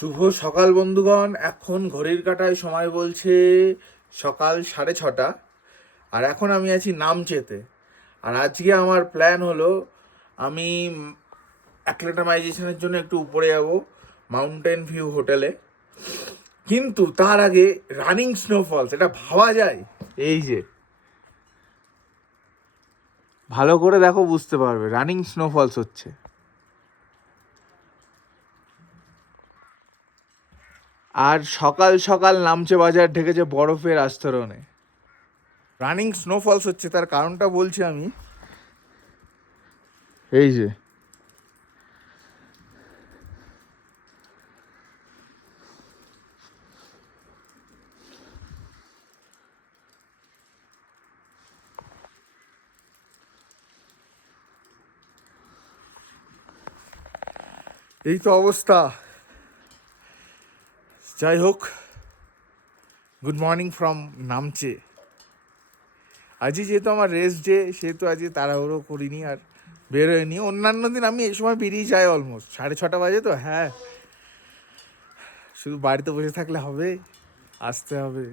শুভ সকাল বন্ধুগণ। এখন ঘড়ির কাঁটায় সময় বলছে সকাল 6:30। আর এখন আমি আছি নামচেতে। আর আজকে আমার প্ল্যান হলো আমি অ্যাক্লেটামাইজেশনের জন্য একটু উপরে যাব, মাউন্টেন ভিউ হোটেলে। কিন্তু তার আগে রানিং স্নোফলস, এটা ভাবা যায়? এই যে ভালো করে দেখো, বুঝতে পারবে রানিং স্নোফলস হচ্ছে। আর সকাল সকাল নামচে বাজার ঢেকেছে বরফের আস্তরণে। রানিং স্নোফলস হচ্ছে, তার কারণটা বলছি আমি। এই যে এই তো অবস্থা। যাই হোক, গুড মর্নিং ফ্রম নামচে। আজই যেহেতু আমার রেস্ট ডে, সেহেতু আজকে তাড়াহুড়ো করিনি আর বেরোয়নি। অন্যান্য দিন আমি এই সময় বেরিয়ে যাই, অলমোস্ট 6:30 বাজে। তো হ্যাঁ, শুধু বাড়িতে বসে থাকলে হবে, আসতে হবে।